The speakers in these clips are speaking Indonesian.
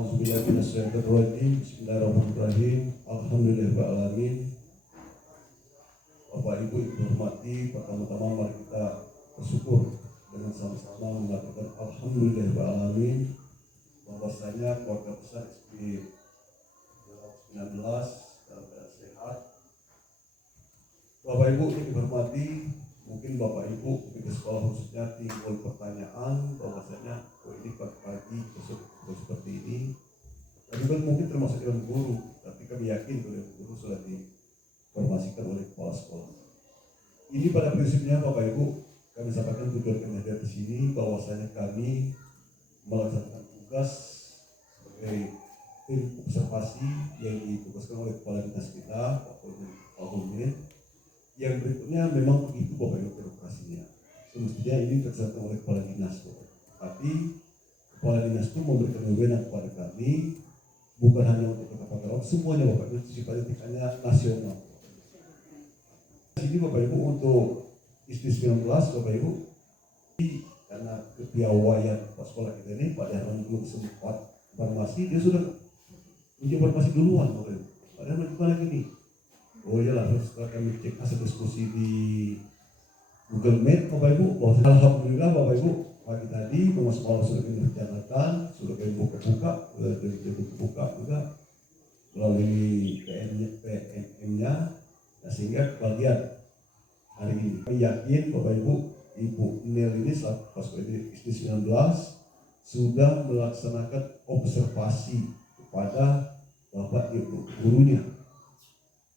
Auzubillahiminasyaitonirrajim. Bismillahirrahmanirrahim. Alhamdulillahirrahmanirrahim. Bapak Ibu yang dihormati, pertama-tama mari kita bersyukur dengan sama-sama mengatakan Alhamdulillahirrahmanirrahim bahwasanya keluarga besar SD 19 dalam keadaan sehat. Bapak Ibu yang dihormati, mungkin Bapak Ibu di sekolah khususnya timbul pertanyaan bahwasanya ini pagi-pagi seperti ini. Tadi kan mungkin termasuk dewan guru, tapi kami yakin dewan guru sudah diinformasikan oleh kepala sekolah. Ini pada prinsipnya Bapak Ibu, kami sampaikan tujuan kami hadir di sini bahwasanya kami melaksanakan tugas sebagai tim observasi yang ditugaskan oleh kepala dinas kita, Pak Hulmin. Yang berikutnya memang begitu Bapak Ibu birokrasinya. Semestinya ini dilaksanakan oleh kepala dinas, tapi kepala dinas itu memberikan wewenang kepada kami, bukan hanya untuk Kota Padalarang, semuanya Bapak Ibu, sifatnya tingkatnya nasional. Ini Bapak Ibu untuk ISDI 19 Bapak Ibu, karena kepiawaian Pak sekolah kita ini, Pak Darman belum sempat farmasi, dia sudah uji farmasi duluan Bapak Ibu. Pak Darman gimana gini? Oh iyalah, setelah kami cek hasil diskusi di Google Meet Bapak Ibu, bahwa alhamdulillah Bapak Ibu pagi tadi rumah sekolah sudah direncanakan, sudah kami buka juga melalui PNM-nya, sehingga kebagian hari ini. Kami yakin Bapak Ibu, Ibu Nel ini selaku Kepala ISDI 19 sudah melaksanakan observasi kepada Bapak Ibu gurunya.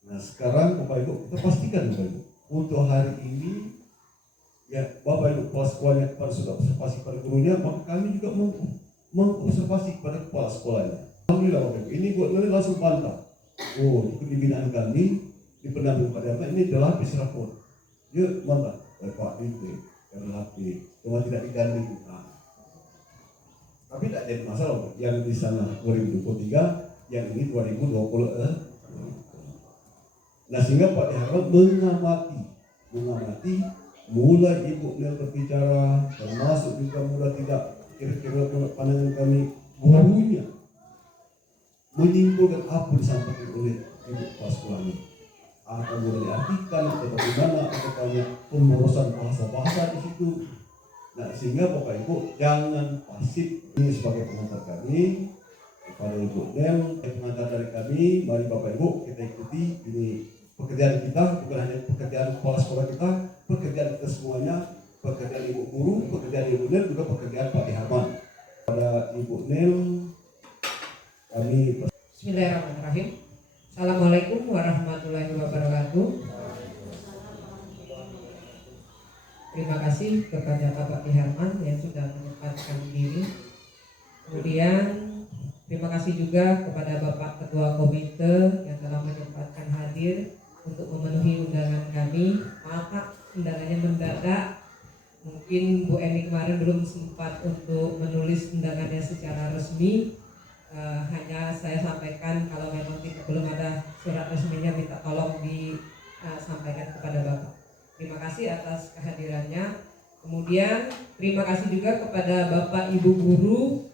Nah sekarang Bapak Ibu kita pastikan Bapak Ibu untuk hari ini ya Bapak Ibu kepala sekolahnya kepada sudah observasi pada gurunya, maka kami juga mengobservasi kepada kepala sekolahnya. Alhamdulillah Bapak Ibu, ini buat nanti langsung bantah. Oh, itu pembinaan kami di pendamping pada apa ini adalah habis rapor. Dia bantah, Pak itu karena HP, cuma tidak digandeng. Nah, tapi tidak jadi masalah, yang di sana 2023, yang ini 2020. Nah sehingga Pak Diharap mengamati mulai Ibu Nel berbicara, termasuk juga mulai tidak kira-kira pandangan kami gurunya menyimpulkan apa disampaikan oleh Ibu Kepala Sekolahnya, akan mulai diartikan atau bagaimana atau banyak pemborosan bahasa-bahasa di situ. Nah sehingga Bapak Ibu jangan pasif. Ini sebagai pengantar kami kepada Ibu Nel, pengantar dari kami, mari Bapak Ibu kita ikuti ini pekerjaan kita, bukan hanya pekerjaan kepala sekolah kita, pekerjaan kita semuanya, pekerjaan Ibu Guru, pekerjaan Ibu Nel, juga pekerjaan Pak Diharman. Pada Ibu Nel, kami Bismillahirrahmanirrahim. Assalamualaikum warahmatullahi wabarakatuh. Terima kasih kepada Bapak Diharman yang sudah menyempatkan diri. Kemudian terima kasih juga kepada Bapak Ketua Komite yang telah menyempatkan hadir untuk memenuhi undangan kami. Maaf Pak, undangannya mendadak. Mungkin Bu Eni kemarin belum sempat untuk menulis undangannya secara resmi. Hanya saya sampaikan kalau memang belum ada surat resminya, minta tolong disampaikan kepada Bapak. Terima kasih atas kehadirannya. Kemudian terima kasih juga kepada Bapak Ibu Guru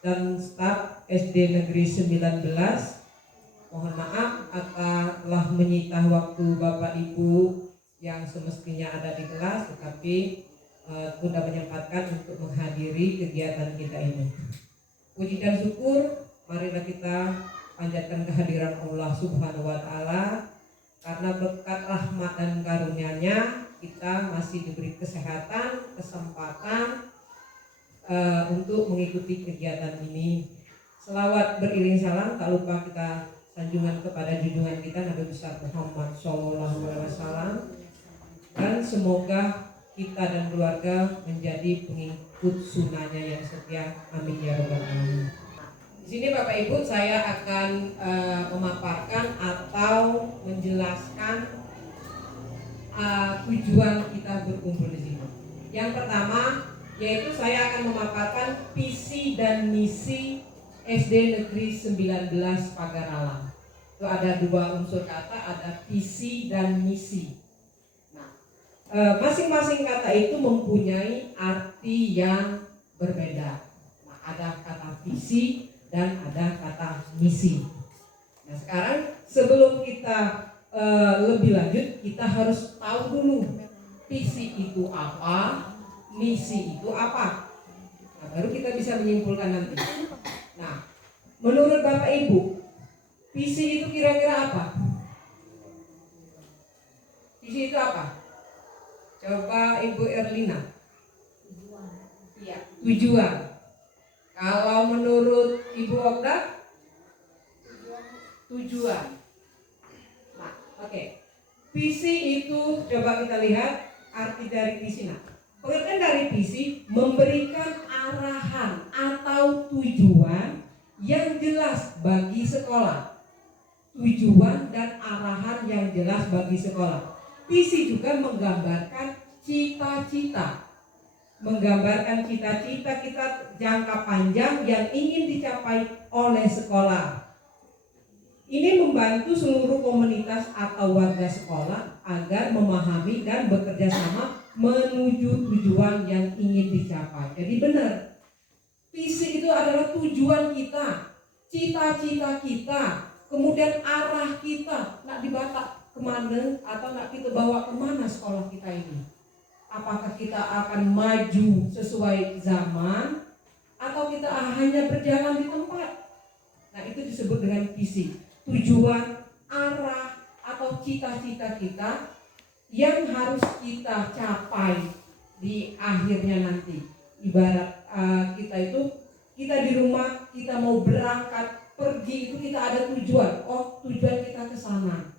dan staf SD Negeri 19. Mohon maaf telah menyita waktu Bapak Ibu yang semestinya ada di kelas, tetapi sudah menyempatkan untuk menghadiri kegiatan kita ini. Puji dan syukur, marilah kita panjatkan kehadiran Allah Subhanahu wa Ta'ala, karena berkat rahmat dan karunia-Nya kita masih diberi kesehatan, kesempatan untuk mengikuti kegiatan ini. Selawat beriring salam, tak lupa kita sanjungan kepada junjungan kita Nabi besar Muhammad SAW, dan semoga kita dan keluarga menjadi pengikut sunnahnya yang setia. Amin ya rabbal alamin. Di sini Bapak Ibu saya akan memaparkan atau menjelaskan tujuan kita berkumpul di sini. Yang pertama yaitu saya akan memaparkan visi dan misi SD Negeri 19 Pagaralang. Itu ada dua unsur kata, ada visi dan misi. Nah, masing-masing kata itu mempunyai arti yang berbeda. Nah, ada kata visi dan ada kata misi. Nah sekarang sebelum kita lebih lanjut, kita harus tahu dulu visi itu apa, misi itu apa. Nah, baru kita bisa menyimpulkan nanti. Nah, menurut Bapak Ibu, visi itu kira-kira apa? Visi itu apa? Coba Ibu Erlina. Iya, tujuan. Kalau menurut Ibu Okta, tujuan. Nah, oke. Visi itu coba kita lihat arti dari visi. Nah, pengertian dari visi memberikan arahan atau tujuan yang jelas bagi sekolah. Tujuan dan arahan yang jelas bagi sekolah. Visi juga menggambarkan cita-cita. Menggambarkan cita-cita kita jangka panjang yang ingin dicapai oleh sekolah. Ini membantu seluruh komunitas atau warga sekolah agar memahami dan bekerja sama menuju tujuan yang ingin dicapai. Jadi benar, visi itu adalah tujuan kita, cita-cita kita, kemudian arah kita, nak dibatak kemana atau nak kita bawa kemana sekolah kita ini. Apakah kita akan maju sesuai zaman atau kita hanya berjalan di tempat. Nah itu disebut dengan visi. Tujuan, arah, atau cita-cita kita yang harus kita capai di akhirnya nanti. Ibarat kita di rumah, kita mau berangkat, pergi itu kita ada tujuan. Oh, tujuan kita ke sana.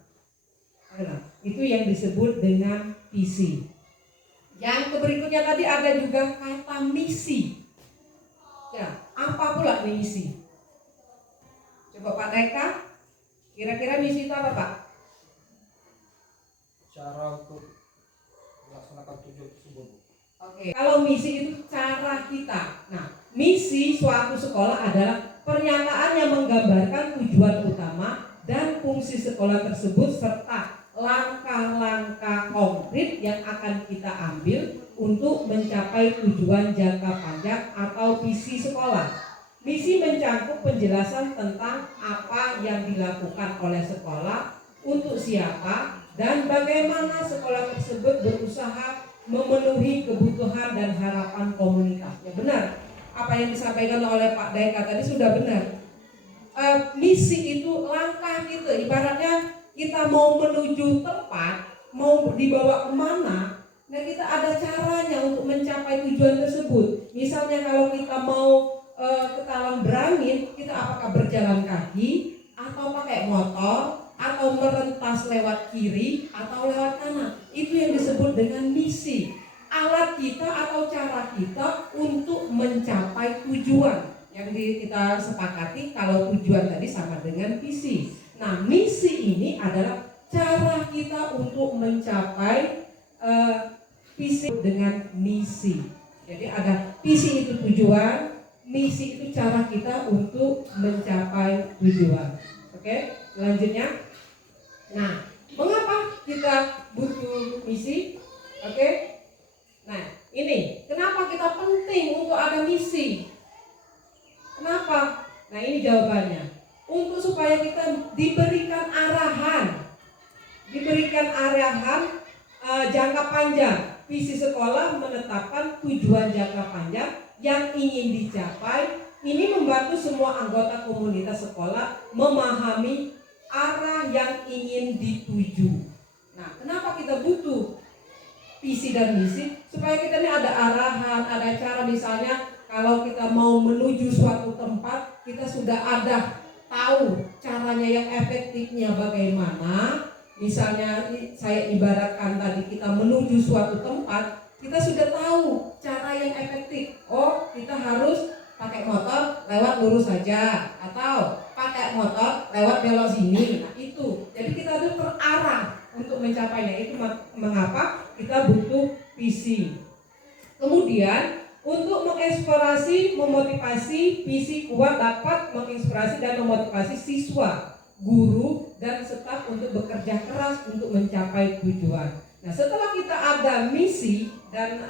Nah, itu yang disebut dengan visi. Yang berikutnya tadi ada juga kata misi. Ya, apa pula misi? Coba Pak Deka. Kira-kira misi itu apa Pak? Cara untuk melaksanakan tujuan tersebut. Oke. Kalau misi itu cara kita. Nah, misi suatu sekolah adalah pernyataan yang menggambarkan tujuan utama dan fungsi sekolah tersebut serta langkah-langkah konkret yang akan kita ambil untuk mencapai tujuan jangka panjang atau visi sekolah. Misi mencakup penjelasan tentang apa yang dilakukan oleh sekolah, untuk siapa, dan bagaimana sekolah tersebut berusaha memenuhi kebutuhan dan harapan komunitas. Ya benar, apa yang disampaikan oleh Pak Daeka tadi sudah benar. Misi itu langkah kita, ibaratnya kita mau menuju tempat, mau dibawa kemana, nah kita ada caranya untuk mencapai tujuan tersebut. Misalnya kalau kita mau ke Talang Berangin, kita apakah berjalan kaki atau pakai motor atau merentas lewat kiri atau lewat kanan. Itu yang disebut dengan misi. Alat kita atau cara kita untuk mencapai tujuan. Yang kita sepakati kalau tujuan tadi sama dengan visi. Nah, misi ini adalah cara kita untuk mencapai visi dengan misi. Jadi ada visi itu tujuan, misi itu cara kita untuk mencapai tujuan. Oke, selanjutnya. Nah, mengapa kita butuh misi? Oke. Nah, ini kenapa kita penting untuk ada misi? Kenapa? Nah, ini jawabannya. Untuk supaya kita diberikan arahan jangka panjang. Visi sekolah menetapkan tujuan jangka panjang yang ingin dicapai. Ini membantu semua anggota komunitas sekolah memahami arah yang ingin dituju. Nah, kenapa kita butuh visi dan misi? Supaya kita ini ada arahan, ada cara. Misalnya kalau kita mau menuju suatu tempat, kita sudah ada tahu caranya yang efektifnya bagaimana. Misalnya saya ibaratkan tadi kita menuju suatu tempat, kita sudah tahu cara yang efektif. Oh, kita harus pakai motor lewat lurus saja atau pakai motor lewat belok sini. Nah, itu. Jadi kita tuh terarah untuk mencapainya. Itu mengapa kita butuh visi. Kemudian untuk menginspirasi, memotivasi, visi kuat dapat menginspirasi dan memotivasi siswa, guru, dan staf untuk bekerja keras untuk mencapai tujuan. Nah, setelah kita ada misi dan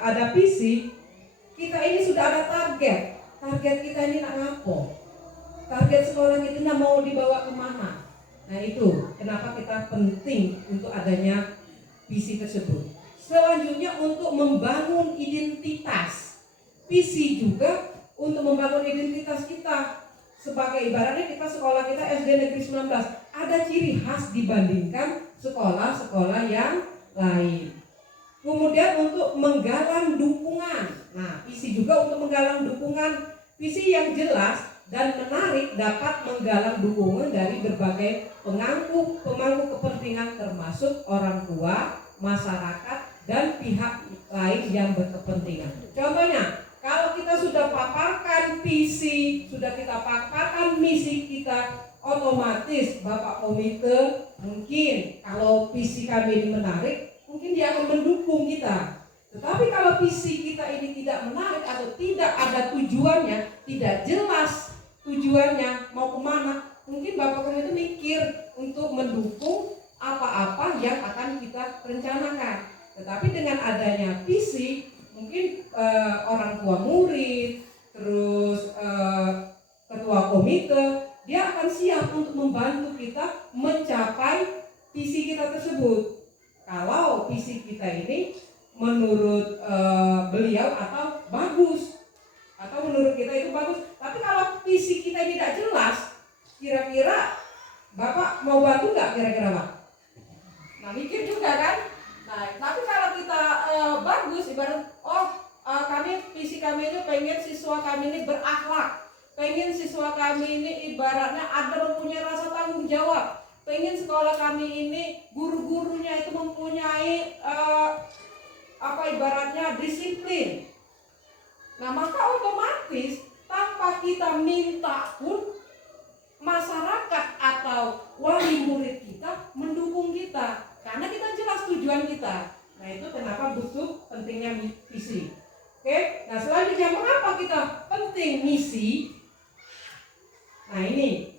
ada visi, kita ini sudah ada target. target kita ini nak ngapo, target sekolah kita ini mau dibawa kemana. Nah itu kenapa kita penting untuk adanya visi tersebut. Selanjutnya untuk membangun identitas. Visi juga untuk membangun identitas kita. Sebagai ibaratnya kita sekolah kita SD Negeri 19 ada ciri khas dibandingkan sekolah-sekolah yang lain. Kemudian untuk menggalang dukungan. Nah, visi juga untuk menggalang dukungan. Visi yang jelas dan menarik dapat menggalang dukungan dari berbagai pemangku kepentingan termasuk orang tua, masyarakat, dan pihak lain yang berkepentingan. Contohnya, kalau kita sudah paparkan visi, sudah kita paparkan misi kita, otomatis Bapak Komite mungkin kalau visi kami ini menarik, mungkin dia akan mendukung kita. Tetapi kalau visi kita ini tidak menarik atau tidak ada tujuannya, tidak jelas tujuannya mau kemana, mungkin Bapak Komite mikir untuk mendukung apa-apa yang akan kita rencanakan. Tetapi dengan adanya visi, mungkin orang tua murid, terus ketua komite, dia akan siap untuk membantu kita mencapai visi kita tersebut. Kalau visi kita ini menurut beliau atau bagus, atau menurut kita itu bagus. Tapi kalau visi kita ini tidak jelas, kira-kira Bapak mau bantu nggak kira-kira Pak? Nah mikir juga kan. Nah, tapi kalau kita bagus, ibarat visi kami ini pengen siswa kami ini berakhlak, pengen siswa kami ini ibaratnya ada mempunyai rasa tanggung jawab, pengen sekolah kami ini guru-gurunya itu mempunyai ibaratnya disiplin. Nah, maka otomatis tanpa kita minta pun masyarakat atau wali murid kita mendukung kita. Karena kita jelas tujuan kita. Nah itu kenapa butuh pentingnya visi. Oke, nah selanjutnya mengapa kita penting misi? Nah ini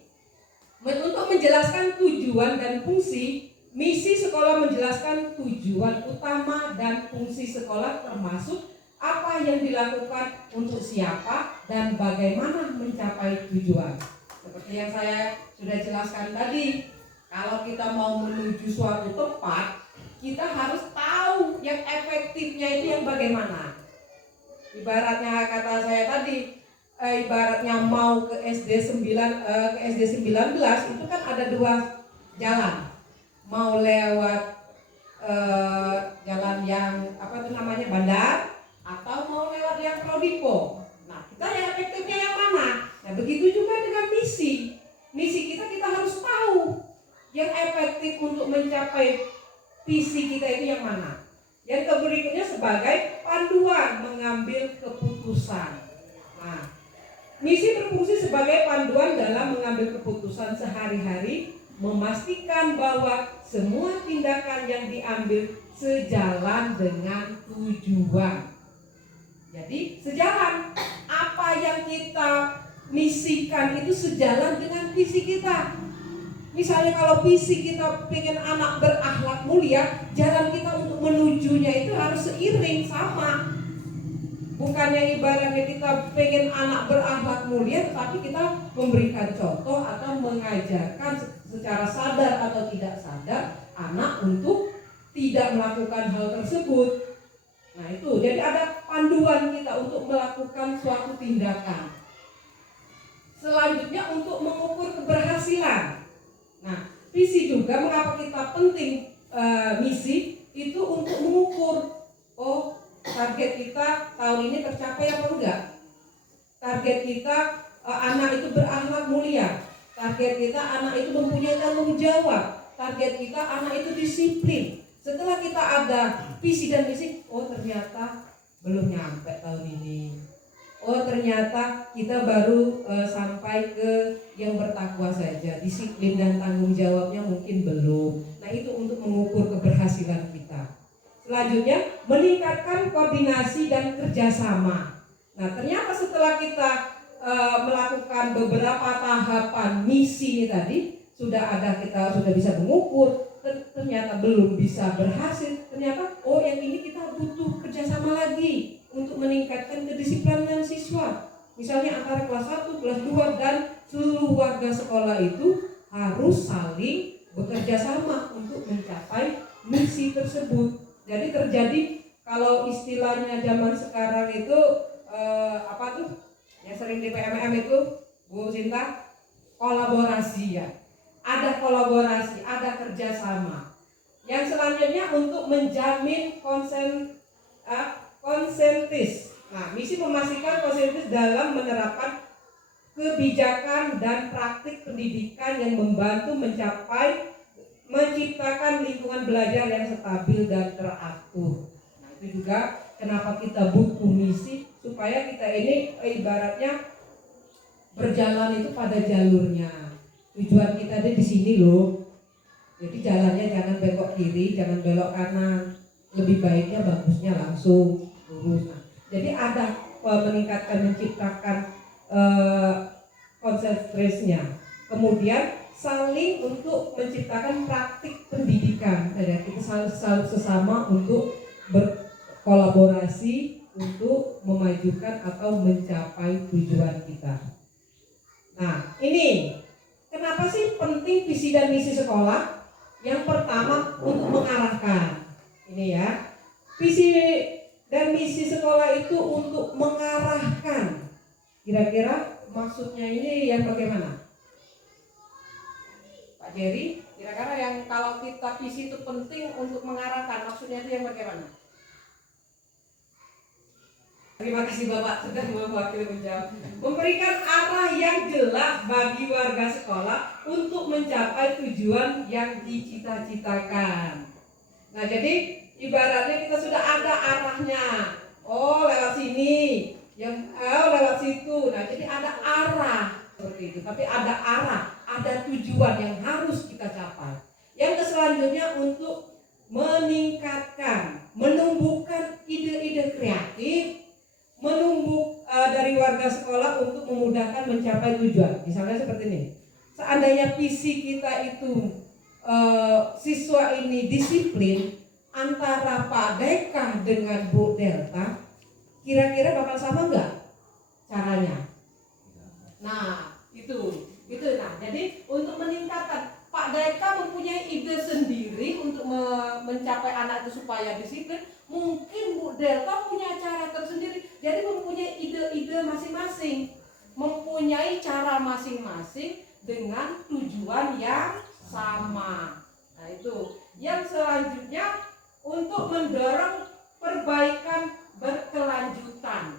untuk menjelaskan tujuan dan fungsi. Misi sekolah menjelaskan tujuan utama dan fungsi sekolah, termasuk apa yang dilakukan untuk siapa dan bagaimana mencapai tujuan. Seperti yang saya sudah jelaskan tadi. Kalau kita mau menuju suatu tempat, kita harus tahu yang efektifnya itu yang bagaimana. Ibaratnya kata saya tadi, ibaratnya mau ke SD 19 itu kan ada dua jalan. Mau lewat jalan yang bandar, atau mau lewat yang Prodipo. Nah, kita yang efektifnya yang mana? Nah, begitu juga dengan misi. Misi kita harus tahu yang efektif untuk mencapai visi kita itu yang mana. Yang berikutnya sebagai panduan mengambil keputusan. Nah, misi berfungsi sebagai panduan dalam mengambil keputusan sehari-hari, memastikan bahwa semua tindakan yang diambil sejalan dengan tujuan. Jadi sejalan, apa yang kita misikan itu sejalan dengan visi kita. Misalnya kalau visi kita pengen anak berakhlak mulia, jalan kita untuk menujunya itu harus seiring sama. Bukannya ibaratnya kita pengen anak berakhlak mulia, tapi kita memberikan contoh atau mengajarkan secara sadar atau tidak sadar anak untuk tidak melakukan hal tersebut. Nah itu, jadi ada panduan kita untuk melakukan suatu tindakan. Selanjutnya untuk mengukur keberhasilan. Nah, visi juga mengapa kita penting misi itu untuk mengukur target kita tahun ini tercapai apa enggak. Target kita anak itu berakhlak mulia. Target kita anak itu mempunyai tanggung jawab. Target kita anak itu disiplin. Setelah kita ada visi dan misi, ternyata belum nyampe tahun ini. Ternyata kita baru sampai ke yang bertakwa saja, disiplin dan tanggung jawabnya mungkin belum. Nah itu untuk mengukur keberhasilan kita. Selanjutnya meningkatkan koordinasi dan kerjasama. Nah ternyata setelah kita melakukan beberapa tahapan misi ini tadi, kita sudah bisa mengukur, ternyata belum bisa berhasil. Ternyata yang ini kita butuh kerjasama lagi untuk meningkatkan kedisiplinan siswa. misalnya antara kelas 1, kelas 2 dan seluruh warga sekolah itu harus saling bekerja sama untuk mencapai misi tersebut. Jadi terjadi, kalau istilahnya zaman sekarang itu apa tuh yang sering di PMM itu Bu Sinta, kolaborasi ya. Ada kolaborasi, ada kerjasama. Yang selanjutnya untuk menjamin konsentis. Nah, misi memastikan konsentis dalam menerapkan kebijakan dan praktik pendidikan yang membantu menciptakan lingkungan belajar yang stabil dan teratur. Nah, itu juga kenapa kita butuh misi, supaya kita ini ibaratnya berjalan itu pada jalurnya. Tujuan kita di sini loh. Jadi jalannya jangan belok kiri, jangan belok kanan. Lebih baiknya bagusnya langsung lurus. Nah, jadi ada meningkatkan, menciptakan konsentrasinya. Kemudian saling untuk menciptakan praktik pendidikan. Jadi kita saling sesama untuk berkolaborasi untuk memajukan atau mencapai tujuan kita. Nah, ini kenapa sih penting visi dan misi sekolah? Yang pertama untuk mengarahkan. Ini ya. Visi dan misi sekolah itu untuk mengarahkan. Kira-kira maksudnya ini yang bagaimana? Pak Jerry, kira-kira yang kalau kita visi itu penting untuk mengarahkan, maksudnya itu yang bagaimana? Terima kasih Bapak sudah mewakili menjawab. Memberikan arah yang jelas bagi warga sekolah untuk mencapai tujuan yang dicita-citakan. Nah, jadi ibaratnya kita sudah ada arahnya. Oh, lewat sini, yang lewat situ. Nah, jadi ada arah seperti itu. Tapi ada arah, ada tujuan yang harus kita capai. Yang selanjutnya untuk meningkatkan, menumbuhkan ide-ide kreatif, menumbuk dari warga sekolah untuk memudahkan mencapai tujuan. Misalnya seperti ini. Seandainya visi kita itu siswa ini disiplin, antara Pak Deka dengan Bu Delta, kira-kira bakal sama nggak caranya? Nah, itu. Nah, jadi untuk meningkatkan, Pak Deka mempunyai ide sendiri untuk mencapai anak itu supaya disiplin. Mungkin Bu Delta punya cara tersendiri. Jadi mempunyai ide-ide masing-masing, mempunyai cara masing-masing dengan tujuan yang sama. Nah, itu. Yang selanjutnya untuk mendorong perbaikan berkelanjutan.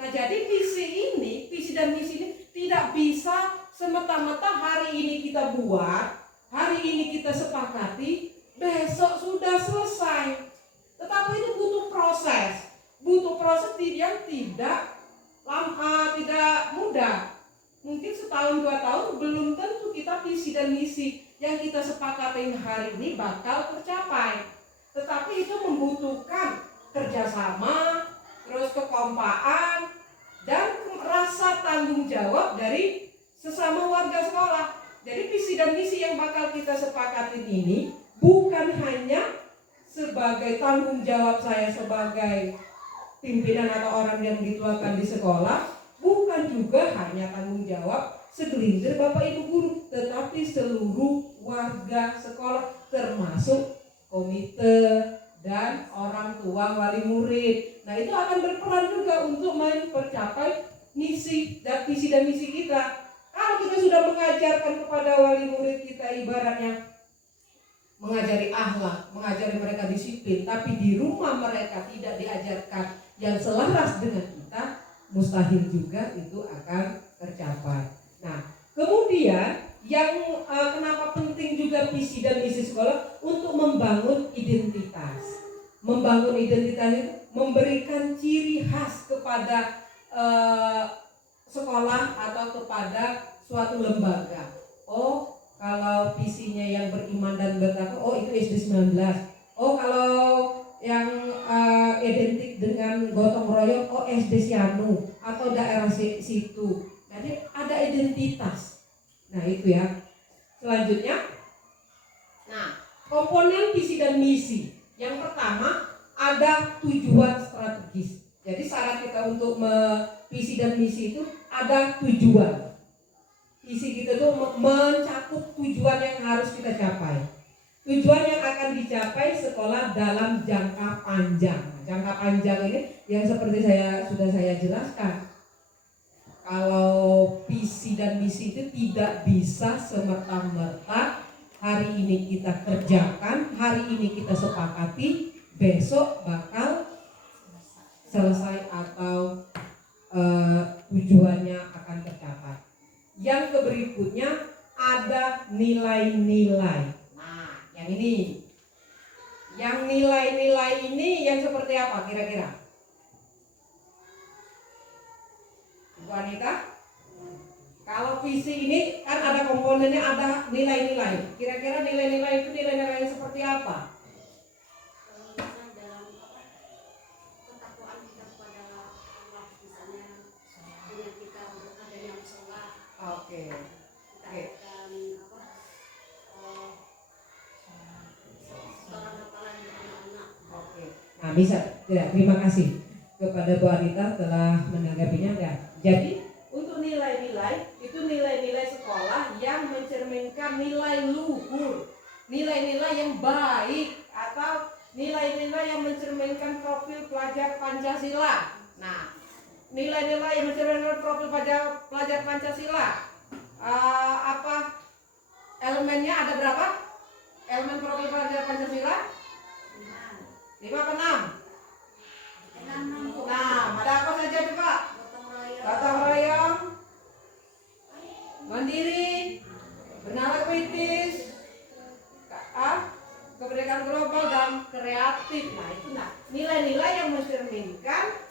Nah, jadi visi dan misi ini tidak bisa semata-mata hari ini kita buat, hari ini kita sepakati, besok sudah selesai. Tetapi ini butuh proses yang tidak mudah. Mungkin setahun 2 tahun belum tentu kita visi dan misi yang kita sepakatin hari ini bakal tercapai. Tetapi itu membutuhkan kerjasama, terus kekompakan, dan rasa tanggung jawab dari sesama warga sekolah. Jadi visi dan misi yang bakal kita sepakatin ini bukan hanya sebagai tanggung jawab saya sebagai pimpinan atau orang yang dituakan di sekolah, bukan juga hanya tanggung jawab segelintir Bapak Ibu guru, tetapi seluruh warga sekolah termasuk komite dan orang tua wali murid. Nah, itu akan berperan juga untuk mencapai visi dan misi kita. Kalau kita sudah mengajarkan kepada wali murid kita ibaratnya mengajari akhlak, mengajari mereka disiplin, tapi di rumah mereka tidak diajarkan yang selaras dengan kita, mustahil juga itu akan tercapai. Nah, kemudian yang kenapa penting juga visi dan misi sekolah untuk membangun identitas. Membangun identitas itu memberikan ciri khas kepada sekolah atau kepada suatu lembaga. Oh, kalau visinya yang beriman dan bertakwa, oh itu SD 19. Oh, kalau yang identik dengan gotong royong, oh SD Sianu atau daerah situ. Jadi ada identitas. Nah, itu ya. Selanjutnya, nah, komponen visi dan misi. Yang pertama ada tujuan strategis. Jadi syarat kita untuk visi dan misi itu ada tujuan. Visi kita itu mencakup tujuan yang harus kita capai. Tujuan yang akan dicapai sekolah dalam jangka panjang. Jangka panjang ini yang seperti sudah saya jelaskan. Kalau visi dan misi itu tidak bisa semerta-merta hari ini kita kerjakan, hari ini kita sepakati, besok bakal selesai atau tujuannya akan tercapai. Yang berikutnya ada nilai-nilai. Nah, yang ini. Yang nilai-nilai ini yang seperti apa kira-kira? Bu Anita? Kalau visi ini kan ada komponennya, ada nilai-nilai. Kira-kira nilai-nilai itu nilai-nilai yang seperti apa? Dalam ketakwaan kita kepada Allah, misalnya dengan kita untuk adanya sholat, Oke. kita akan seorang hafalan untuk anak-anak. Oke. Nah, bisa. Ya, terima kasih kepada Bu Anita telah menanggapinya. Ya. Jadi untuk nilai-nilai itu nilai-nilai sekolah yang mencerminkan nilai luhur, nilai-nilai yang baik, atau nilai-nilai yang mencerminkan profil pelajar Pancasila. Nah, nilai-nilai yang mencerminkan profil pelajar Pancasila, apa elemennya, ada berapa? Elemen profil pelajar Pancasila? 5 apa 6? Nah, ada apa saja coba? Gotong royong, mandiri, bernalar kritis, kemerdekaan global, dan kreatif. Nah, itu nilai-nilai yang mencerminkan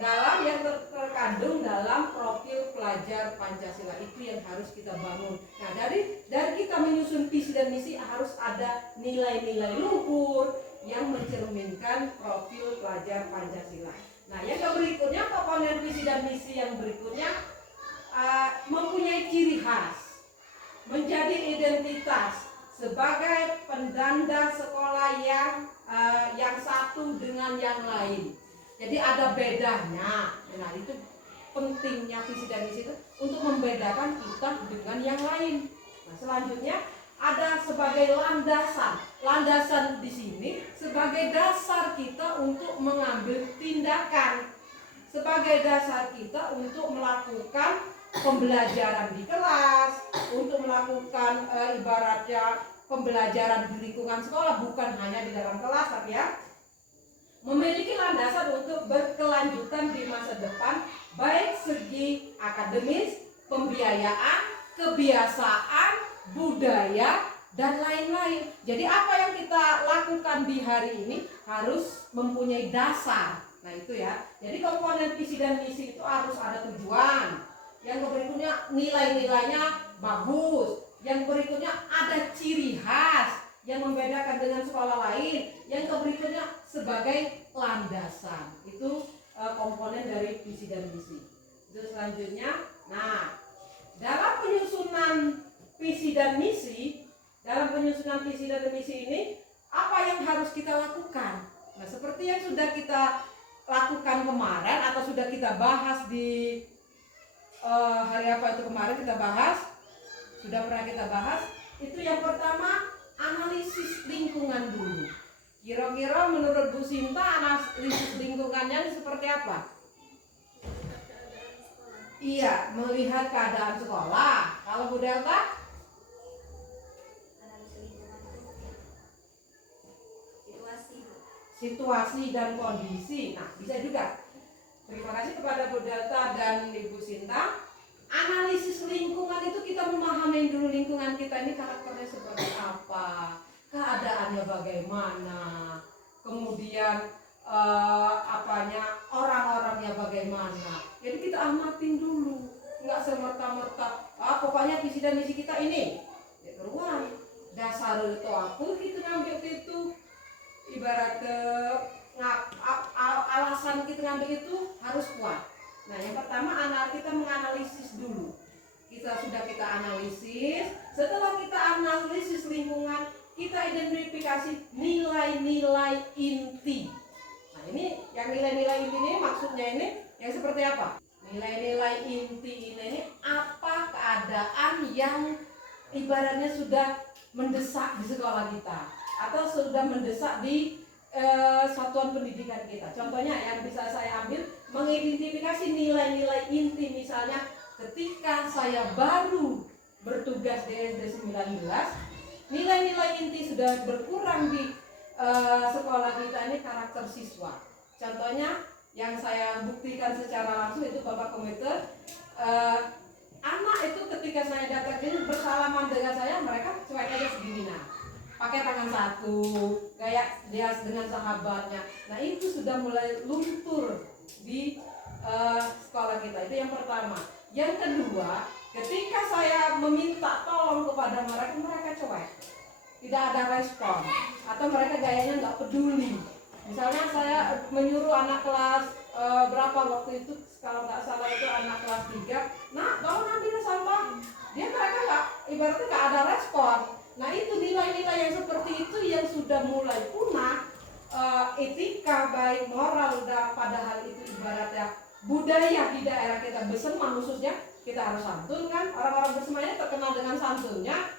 dalam yang terkandung dalam profil pelajar Pancasila, itu yang harus kita bangun. Nah, dari kita menyusun visi dan misi harus ada nilai-nilai luhur yang mencerminkan profil pelajar Pancasila. Nah, yang berikutnya, komponen visi dan misi yang berikutnya mempunyai ciri khas, menjadi identitas sebagai pendanda sekolah yang satu dengan yang lain. Jadi ada bedanya. Nah, itu pentingnya visi dan misi itu untuk membedakan kita dengan yang lain. Nah, selanjutnya ada sebagai landasan di sini sebagai dasar kita untuk mengambil tindakan, sebagai dasar kita untuk melakukan pembelajaran di kelas, untuk melakukan ibaratnya pembelajaran di lingkungan sekolah, bukan hanya di dalam kelas, tapi ya memiliki landasan untuk berkelanjutan di masa depan, baik segi akademis, pembiayaan, kebiasaan, budaya, dan lain-lain. Jadi apa yang kita lakukan di hari ini harus mempunyai dasar. Nah, itu ya. Jadi komponen visi dan misi itu harus ada tujuan. Yang berikutnya nilai-nilainya bagus. Yang berikutnya ada ciri khas yang membedakan dengan sekolah lain. Yang berikutnya sebagai landasan. Itu komponen dari visi dan misi. Terus selanjutnya, nah, dalam penyusunan visi dan misi, ini apa yang harus kita lakukan? Nah, seperti yang sudah kita lakukan kemarin atau sudah kita bahas di hari apa itu kemarin kita bahas, sudah pernah kita bahas, itu yang pertama analisis lingkungan dulu. Kira-kira menurut Bu Sinta analisis lingkungannya seperti apa? Iya, melihat keadaan sekolah. Kalau Bu Delta? Situasi dan kondisi. Nah, bisa juga. Terima kasih kepada Bu Delta dan Ibu Sinta. Analisis lingkungan itu kita memahami dulu lingkungan kita ini karakternya seperti apa, keadaannya bagaimana, kemudian orang-orangnya bagaimana. Jadi kita amatin dulu, nggak semerta-merta. Pokoknya visi dan misi kita ini. Ya keluar. Dasar itu apa kita ngambil itu. Ibarat alasan kita ngambil itu harus kuat. Nah, yang pertama kita menganalisis dulu. Kita analisis. Setelah kita analisis lingkungan, kita identifikasi nilai-nilai inti. Nah, ini yang nilai-nilai inti ini maksudnya ini yang seperti apa? Nilai-nilai inti ini apa keadaan yang ibaratnya sudah mendesak di sekolah kita atau sudah mendesak di satuan pendidikan kita. Contohnya yang bisa saya ambil, mengidentifikasi nilai-nilai inti. Misalnya ketika saya baru bertugas di SD 19, nilai-nilai inti sudah berkurang di sekolah kita ini karakter siswa. Contohnya yang saya buktikan secara langsung itu Bapak Komite, anak itu ketika saya datang ini bersalaman dengan saya, mereka cuek aja segini, nah pakai tangan satu, kayak dia dengan sahabatnya. Nah itu sudah mulai luntur di sekolah kita. Itu yang pertama. Yang kedua, ketika saya meminta tolong kepada mereka, mereka cuek, tidak ada respon, atau mereka gayanya nggak peduli. Misalnya saya menyuruh anak kelas berapa waktu itu, kalau nggak salah itu anak kelas 3, nah tolong ambil sampah, mereka nggak, ibaratnya nggak ada respon. Nah itu nilai-nilai yang seperti itu yang sudah mulai punah. Etika baik moral, padahal itu ibaratnya budaya di daerah kita bersemah, khususnya kita harus santun kan, orang-orang bersemahnya terkenal dengan santunnya,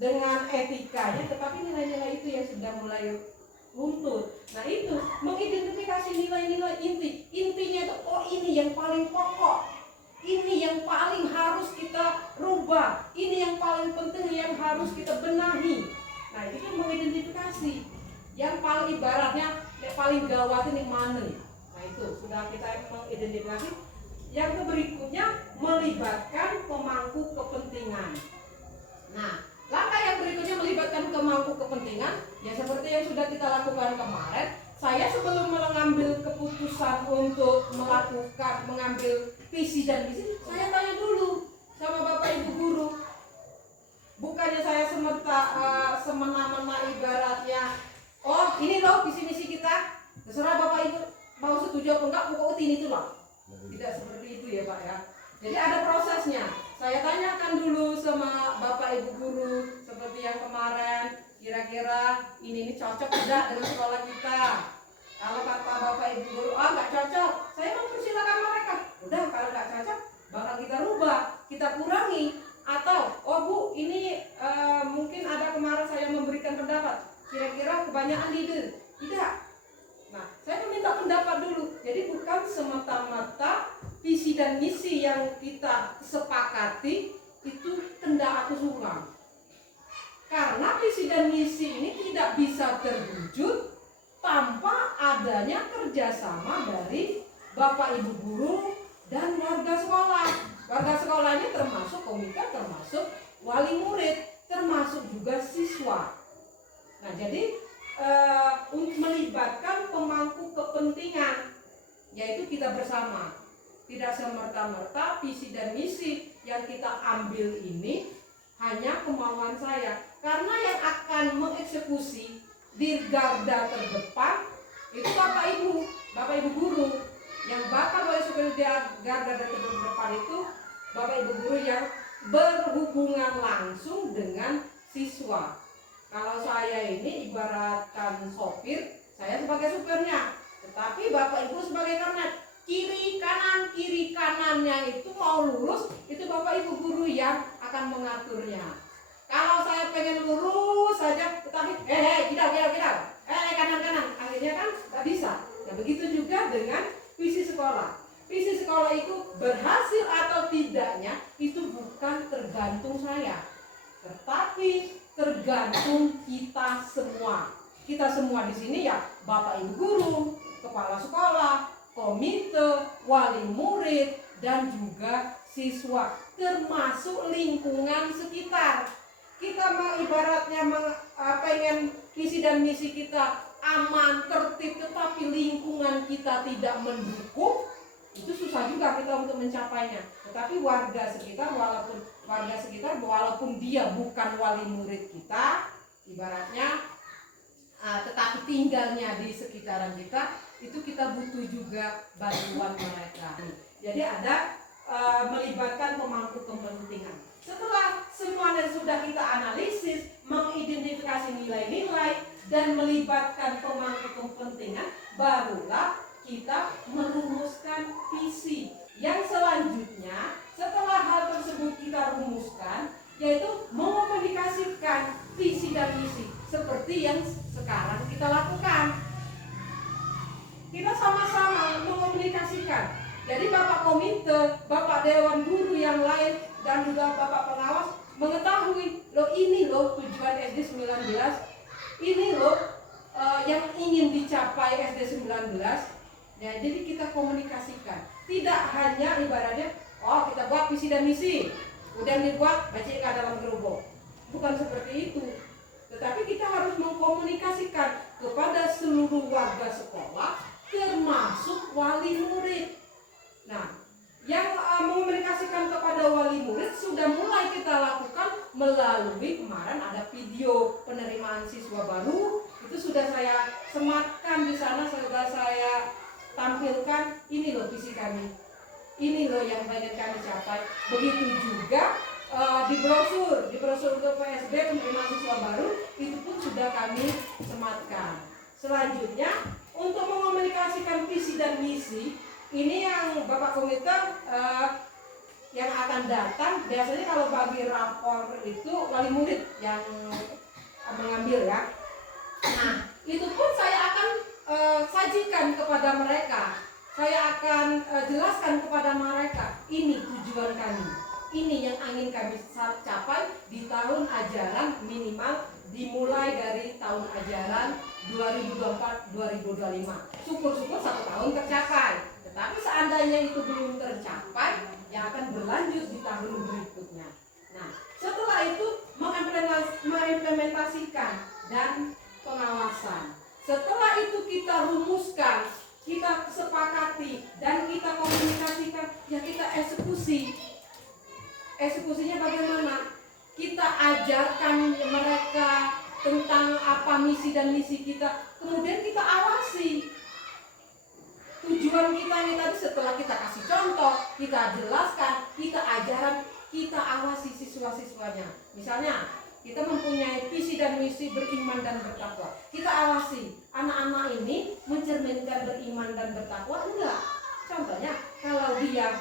dengan etikanya, tetapi nilai-nilai itu yang sudah mulai luntur. Nah itu mengidentifikasi nilai-nilai inti. Intinya itu, oh ini yang paling pokok, ini yang paling harus kita rubah, ini yang paling penting yang harus kita benahi. Nah itu kan mengidentifikasi. Yang paling ibaratnya yang paling gawat ini mana. Nah itu sudah kita mengidentifikasi. Yang berikutnya melibatkan pemangku kepentingan. Nah langkah yang berikutnya melibatkan pemangku kepentingan, ya seperti yang sudah kita lakukan kemarin. Saya sebelum mengambil keputusan untuk mengambil visi dan misi, saya tanya dulu sama Bapak Ibu guru. Bukannya saya semena-mena ibaratnya, oh ini loh visi misi kita, terserah Bapak Ibu mau setuju apa enggak, pokoknya ini itu loh. Tidak seperti itu ya Pak ya. Jadi ada prosesnya. Saya tanyakan dulu sama Bapak Ibu guru seperti yang kemarin, kira-kira ini cocok tidak dengan sekolah kita. Kalau kata Bapak Ibu guru, oh nggak cocok, saya mempersilakan mereka. Udah kalau nggak cocok, bakal kita rubah, kita kurangi. Atau, oh Bu, ini mungkin ada kemarin saya memberikan pendapat, kira-kira kebanyakan ide. Tidak. Nah, saya meminta pendapat dulu. Jadi bukan semata-mata visi dan misi yang kita sepakati itu kendak aku suka. Karena visi dan misi ini tidak bisa terwujud tanpa adanya kerjasama dari Bapak Ibu guru dan warga sekolah. Warga sekolahnya termasuk komite, termasuk wali murid, termasuk juga siswa. Nah jadi untuk melibatkan pemangku kepentingan, yaitu kita bersama. Tidak semerta-merta visi dan misi yang kita ambil ini hanya kemauan saya. Karena yang akan mengeksekusi di garda terdepan itu Bapak Ibu guru. Yang bakal mengeksekusi di garda terdepan itu Bapak Ibu guru yang berhubungan langsung dengan siswa. Kalau saya ini ibaratkan sopir, saya sebagai supirnya, tetapi Bapak Ibu sebagai kernet. Kiri kanannya itu mau lurus, itu Bapak Ibu guru yang akan mengaturnya. Kalau saya pengen lurus saja, tetapi tidak, kanan, akhirnya kan nggak bisa. Nah begitu juga dengan visi sekolah. Visi sekolah itu berhasil atau tidaknya itu bukan tergantung saya, tetapi tergantung kita semua. Kita semua di sini ya, Bapak Ibu guru, kepala sekolah, komite, wali murid, dan juga siswa, termasuk lingkungan sekitar. Kita ibaratnya pengen visi dan misi kita aman, tertib, tetapi lingkungan kita tidak mendukung, itu susah juga kita untuk mencapainya. Tetapi warga sekitar, walaupun dia bukan wali murid kita, ibaratnya tetapi tinggalnya di sekitaran kita, itu kita butuh juga bantuan mereka. Jadi ada melibatkan pemangku kepentingan. Setelah semuanya sudah kita analisis, mengidentifikasi nilai-nilai dan melibatkan pemangku kepentingan, barulah kita merumuskan visi. Yang selanjutnya seperti yang sekarang kita lakukan. Kita sama-sama mengomunikasikan. Jadi Bapak Komite, Bapak Dewan Guru yang lain, dan juga Bapak Pengawas mengetahui, loh ini loh tujuan SD 19, ini loh yang ingin dicapai SD 19. Ya, jadi kita komunikasikan. Tidak hanya ibaratnya, oh kita buat visi dan misi, kemudian dibuat baca dalam gerobok. Bukan seperti itu. Tetapi kita harus mengkomunikasikan kepada seluruh warga sekolah, termasuk wali murid. Nah, yang mengomunikasikan kepada wali murid sudah mulai kita lakukan melalui kemarin ada video penerimaan siswa baru, itu sudah saya sematkan di sana, sudah saya tampilkan. Ini loh visi kami, ini loh yang ingin kami capai. Begitu juga di brosur untuk PSB penerimaan siswa baru itu pun sudah kami sematkan. Selanjutnya untuk mengomunikasikan visi dan misi, ini yang Bapak Komite yang akan datang, biasanya kalau bagi rapor itu wali murid yang mengambil ya. Nah, itu pun saya akan sajikan kepada mereka. Saya akan jelaskan kepada mereka, ini tujuan kami. Ini yang ingin kami capai di tahun ajaran minimal dimulai dari tahun ajaran 2024-2025. Syukur-syukur 1 tahun tercapai. Tetapi seandainya itu belum tercapai, yang akan berlanjut di tahun berikutnya. Nah, setelah itu mengimplementasikan dan pengawasan. Setelah itu kita rumuskan, kita sepakati, dan kita komunikasikan, ya kita eksekusi. Eksekusinya bagaimana? Kita ajarkan mereka tentang apa misi dan misi kita, kemudian kita awasi. Tujuan kita ini tadi setelah kita kasih contoh, kita jelaskan, kita ajaran, kita awasi siswa-siswanya. Misalnya, kita mempunyai visi dan misi beriman dan bertakwa. Kita awasi, anak-anak ini mencerminkan beriman dan bertakwa enggak? Contohnya, kalau dia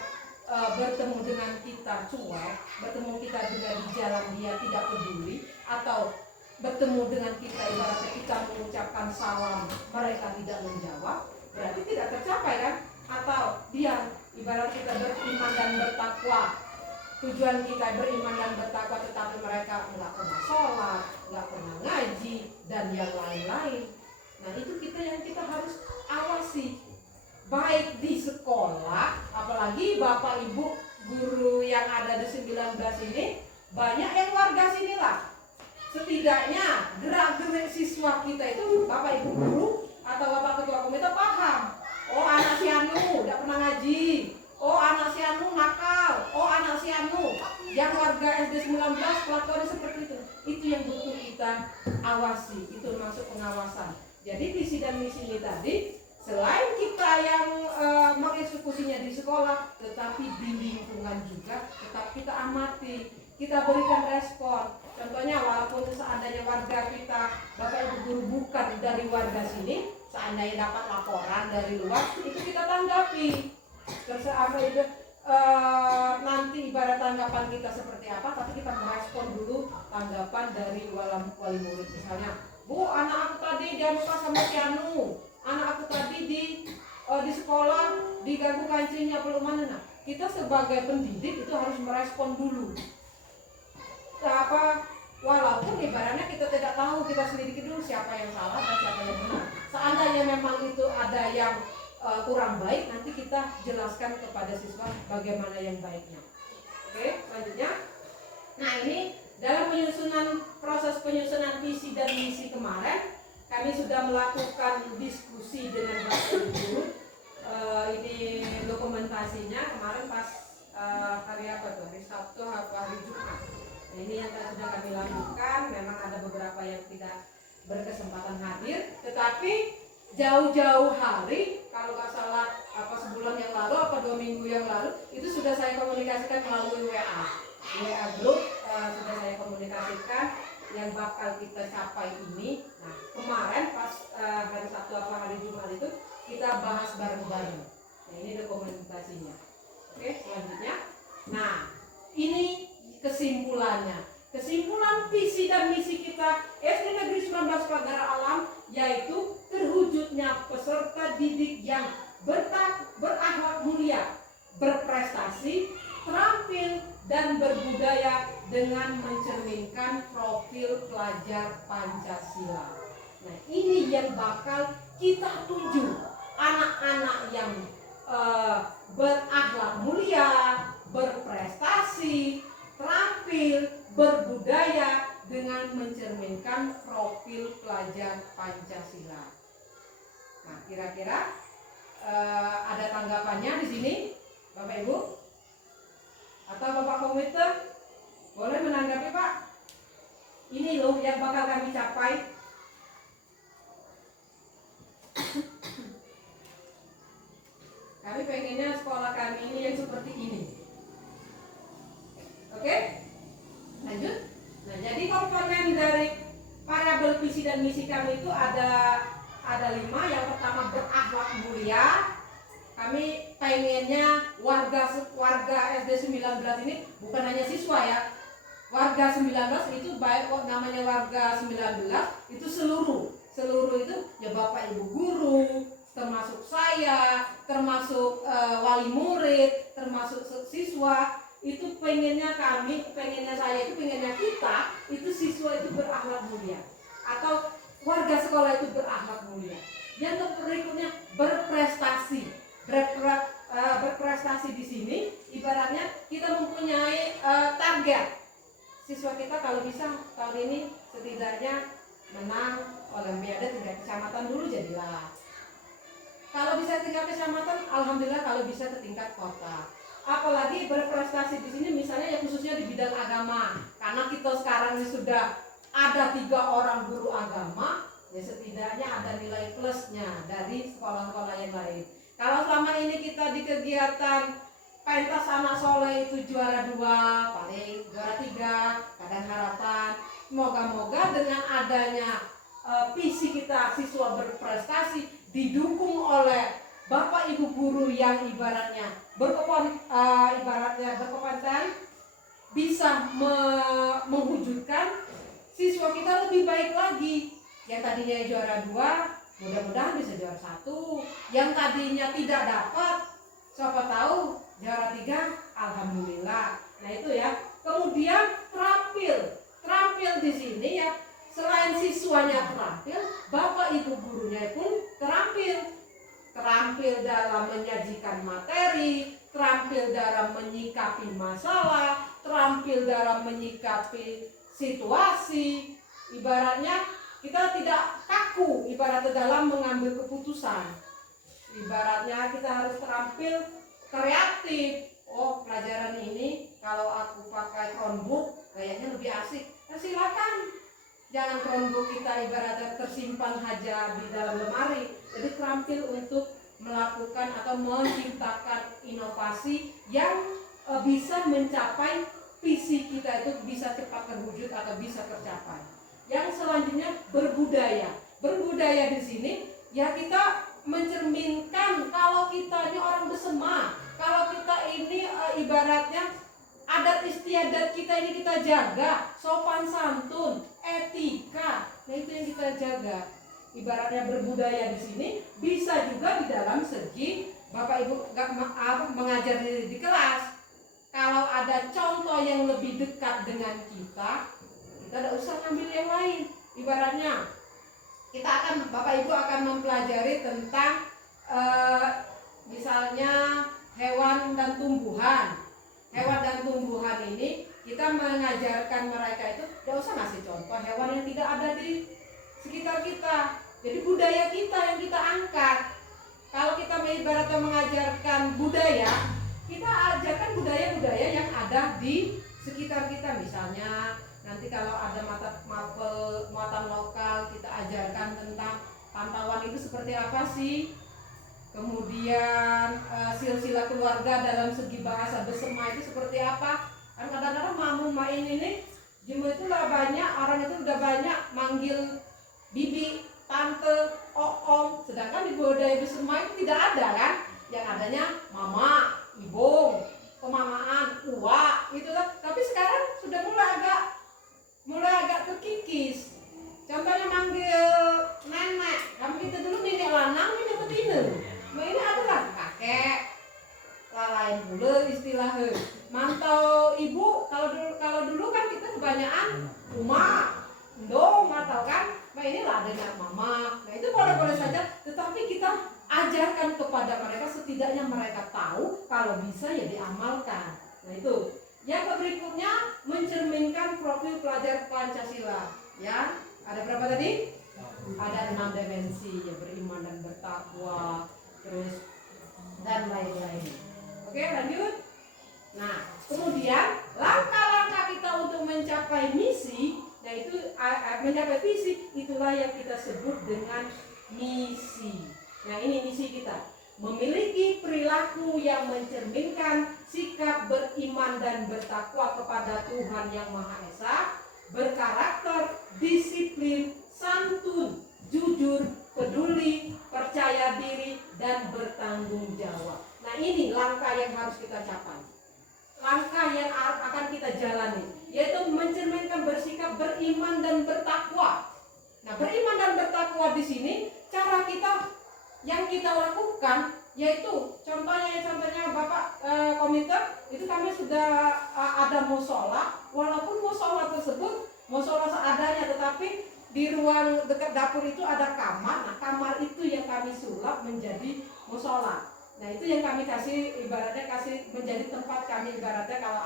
bertemu dengan kita cuek, bertemu kita juga di jalan dia tidak peduli, atau bertemu dengan kita ibaratnya kita mengucapkan salam, mereka tidak menjawab, berarti tidak tercapai kan? Atau dia ibarat kita beriman dan bertakwa, tujuan kita beriman dan bertakwa tetapi mereka nggak pernah sholat, nggak pernah ngaji, dan yang lain-lain. Nah itu yang kita harus awasi, baik di sekolah, apalagi Bapak Ibu guru yang ada di 19 ini banyak yang warga sini lah. Setidaknya gerak-gerik siswa kita itu Bapak Ibu guru atau Bapak Ketua Komite paham. Oh anak si Anu tidak pernah ngaji. Oh anak si Anu nakal. Oh anak si Anu yang warga SD 19 kelakuannya seperti itu. Itu yang butuh kita awasi. Itu masuk pengawasan. Jadi visi dan misi ini tadi selain kita yang mengeksekusinya di sekolah, tetapi di lingkungan juga tetap kita amati, kita berikan respon. Contohnya walaupun seandainya warga kita, Bapak Ibu guru bukan dari warga sini, seandainya dapat laporan dari luar, itu kita tanggapi. Terus apa itu nanti ibarat tanggapan kita seperti apa, tapi kita merespon dulu tanggapan dari wali murid. Misalnya, Bu, anak aku tadi dianukan sama si Anu, anak aku tadi di sekolah diganggu kancingnya belum mana. Nah, kita sebagai pendidik itu harus merespon dulu. Walaupun ibaratnya kita tidak tahu, kita selidiki dulu siapa yang salah dan siapa yang benar. Seandainya memang itu ada yang kurang baik, nanti kita jelaskan kepada siswa bagaimana yang baiknya. Oke, selanjutnya. Nah ini dalam proses penyusunan visi dan misi kemarin, kami sudah melakukan diskusi dengan Bapak Ibu. Ini dokumentasinya kemarin pas hari apa tuh? Hari Sabtu atau hari Jumat. Nah, ini yang sudah kami lakukan. Memang ada beberapa yang tidak berkesempatan hadir, tetapi jauh-jauh hari, kalau nggak salah sebulan yang lalu, 2 minggu yang lalu, itu sudah saya komunikasikan melalui WA group, sudah saya komunikasikan yang bakal kita capai ini. Nah kemarin pas hari Sabtu atau hari Jumat itu kita bahas bareng-bareng. Nah ini dokumentasinya. Oke, selanjutnya. Nah ini kesimpulannya. Kesimpulan visi dan misi kita SD Negeri 19 Pagar Alam yaitu terwujudnya peserta didik yang berakhlak mulia, berprestasi, terampil, dan berbudaya dengan mencerminkan profil pelajar Pancasila. Nah, ini yang bakal kita tuju, anak-anak yang berakhlak mulia, berprestasi, terampil, berbudaya dengan mencerminkan profil pelajar Pancasila. Nah, kira-kira ada tanggapannya di sini, Bapak Ibu? Atau Bapak Komite boleh menanggapi, Pak? Ini loh yang bakal kami capai. Kami pengennya sekolah kami ini yang seperti ini. Oke? Lanjut. Nah, jadi komponen dari variabel visi dan misi kami itu ada 5. Yang pertama berakhlak mulia. Kami pengennya warga SD 19 ini bukan hanya siswa ya. Warga 19 itu baik namanya warga 19 itu seluruh itu ya Bapak Ibu guru, termasuk saya, termasuk wali murid, termasuk siswa. Itu pengennya saya itu pengennya kita itu siswa itu berakhlak mulia atau warga sekolah itu berakhlak mulia. Yang berikutnya berprestasi. Berprestasi di sini ibaratnya kita mempunyai target. Siswa kita kalau bisa tahun ini setidaknya menang Olimpiade tingkat kecamatan dulu jadilah. Kalau bisa tingkat kecamatan, alhamdulillah. Kalau bisa ke tingkat kota. Apalagi berprestasi di sini misalnya ya khususnya di bidang agama. Karena kita sekarang ini sudah ada 3 orang guru agama, ya setidaknya ada nilai plusnya dari sekolah-sekolah yang lain. Kalau selama ini kita di kegiatan pentas anak soleh itu juara 2, paling juara 3, kadang harapan. Moga-moga dengan adanya visi kita siswa berprestasi didukung oleh Bapak Ibu guru yang ibaratnya berkompeten bisa mewujudkan siswa kita lebih baik lagi. Yang tadinya juara 2 mudah-mudahan bisa juara 1. Yang tadinya tidak dapat siapa tahu juara 3 alhamdulillah. Nah itu ya. Kemudian terampil di sini ya, selain siswanya terampil, Bapak Ibu gurunya pun terampil dalam menyajikan materi, terampil dalam menyikapi masalah, terampil dalam menyikapi situasi. Ibaratnya kita tidak kaku ibaratnya dalam mengambil keputusan. Ibaratnya kita harus terampil kreatif. Oh, pelajaran ini kalau aku pakai Chromebook kayaknya lebih asik. Nah, silakan. Jangan Chromebook kita ibaratnya tersimpan aja di dalam lemari. Jadi terampil untuk melakukan atau menciptakan inovasi yang bisa mencapai visi kita itu bisa cepat terwujud atau bisa tercapai. Yang selanjutnya berbudaya. Berbudaya di sini ya kita mencerminkan kalau kita ini orang Besema, kalau kita ini ibaratnya adat istiadat kita ini kita jaga, sopan santun, etika. Nah itu yang kita jaga. Ibaratnya berbudaya di sini bisa juga di dalam segi Bapak Ibu mengajar di kelas. Kalau ada contoh yang lebih dekat dengan kita tidak usah ngambil yang lain. Ibaratnya kita Bapak Ibu akan mempelajari tentang misalnya hewan dan tumbuhan. Hewan dan tumbuhan ini kita mengajarkan mereka itu tidak usah ngasih contoh hewan yang tidak ada di sekitar kita. Jadi budaya kita yang kita angkat. Kalau kita ibaratnya mengajarkan budaya, kita ajarkan budaya-budaya yang ada di sekitar kita. Misalnya nanti kalau ada muatan lokal, kita ajarkan tentang pantauan itu seperti apa sih. Kemudian silsilah keluarga dalam segi bahasa Besema itu seperti apa. Kan kadang-kadang mamu main ini Jemu itu udah banyak, orang itu udah banyak manggil bibi, tante, om. Sedangkan di budaya Besema itu tidak ada kan. Yang adanya mama, ibung, pemamaan, uwa gitu kan. Tapi sekarang sudah mulai agak adalah mantau ibu. Kalau dulu kan kita kebanyakan rumah dong atau kan, nah inilah dengan mama. Nah itu boleh-boleh saja, tetapi kita ajarkan kepada mereka, setidaknya mereka tahu, kalau bisa ya diamalkan. Nah itu. Yang berikutnya mencerminkan profil pelajar Pancasila. Ya, ada berapa tadi? Ada 6 dimensi, ya, beriman dan bertakwa, terus dan lain-lain. Oke, lanjut. Nah, kemudian langkah-langkah kita untuk mencapai misi, yaitu mencapai visi, itulah yang kita sebut dengan misi. Nah, ini misi kita. Memiliki perilaku yang mencerminkan sikap beriman dan bertakwa kepada Tuhan Yang Maha Esa, berkarakter, disiplin, santun, jujur, peduli, percaya diri, dan bertanggung jawab. Nah ini langkah yang harus kita capai. Langkah yang akan kita jalani, yaitu mencerminkan bersikap beriman dan bertakwa. Nah beriman dan bertakwa di sini, cara kita yang kita lakukan, yaitu contohnya Bapak komite itu kami sudah ada musola, walaupun musola tersebut musola seadanya, tetapi di ruang dekat dapur itu ada kamar. Nah kamar itu yang kami sulap menjadi musola. Nah itu yang kami kasih, ibaratnya kasih menjadi tempat kami, ibaratnya kalau